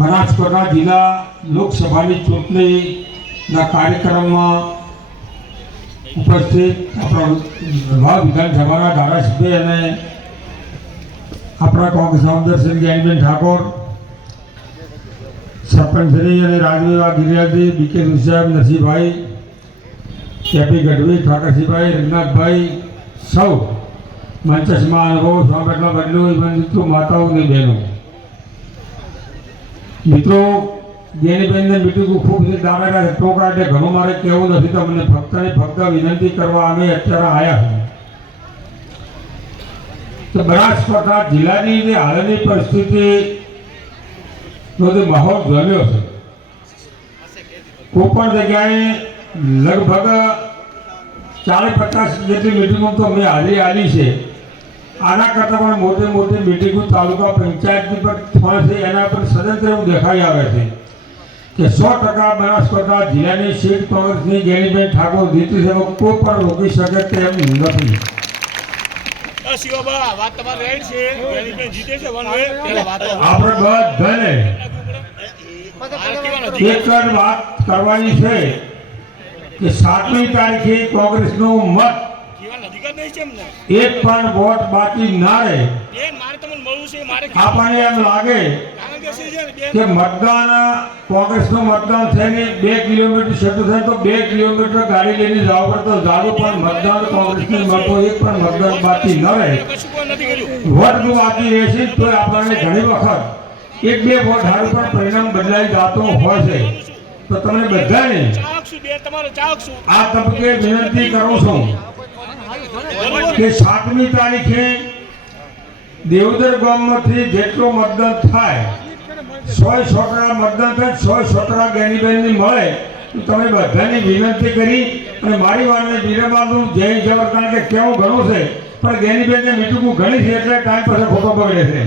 બનાસકાંઠા જિલ્લા લોકસભાની ચૂંટણીના કાર્યક્રમમાં ઉપસ્થિત આપણા વિધાનસભાના ધારાસભ્ય અને આપણા કોંગ્રેસ સાંસદ શ્રી જ્ઞાનીબેન ઠાકોર, સરપંચ શ્રી અને રાજવીવા ગિરિરાજજી, બીકે સાહેબ, નરસિંહભાઈ, કેપી ગઢવી, ઠાકરસિંહભાઈ, રઘુનાથભાઈ, સૌ મંચસ્માં અનુભવ સ્વાગતના બદલો માતાઓ અને બહેનો, મિત્રો, જ્ઞાનીબેનને મીટિંગ ખૂબ દાવેદાર ટોકા એટલે ઘણું મારે કહેવું નથી. તમને ફક્ત ને ફક્ત વિનંતી કરવા અમે અત્યારે આવ્યા છીએ તો બનાસકાંઠા જિલ્લાની જે હાલની પરિસ્થિતિનો જે માહોલ બન્યો છે, કોઈ પણ જગ્યાએ લગભગ 40-50 જેટલી મિટિંગો તો મેં હાજરી આપી છે. આના કરતાં પણ મોટી મોટી મિટિંગો તાલુકા પંચાયતની પર થાય છે. એના પર સદંતર એવું દેખાઈ આવે છે કે 100% બનાસકાંઠા જિલ્લાની સીટ કોંગ્રેસની જ્ઞાનીબેન ઠાકોર જીતી છે. કોઈ પણ રોકી શકે તેમ નથી. આપણે બધાને એક જ વાત કરવાની છે કે 7મી તારીખે કોંગ્રેસનો મત એક પણ વોટ બાકી ના રહે. આપણને એમ લાગે કે મતદાન કોંગ્રેસનું મતદાન થઈને 2 કિલોમીટર છેટું થાય તો 2 કિલોમીટર ગાડી લઈને જવા પડતો જાડું, પણ મતદાન કોંગ્રેસની મળતો એક પણ મતદાન બાકી ન રહે. વોટ જો બાકી રહેશે તો આપણને ઘણી વખત 1-2 વોટ હારું પણ પરિણામ બદલાઈ જતો હોય છે. તો તમને બધાને આ તબક્કે વિનંતી કરું છું કે 7મી તારીખે દેવદર ગામમાંથી જેટલો મતદાન થાય 100% મતદાન થાય, 100% જ્ઞાનીબેનની મળે તો તમે બધાની વિનંતી કરી અને મારી વાતને વિરમાનું જય જવર, કારણ કે કેવું ઘણું છે પણ જ્ઞાનીબેનને મીઠું ઘણી છે એટલે ટાઈમ પછી ખોટો પકડે છે.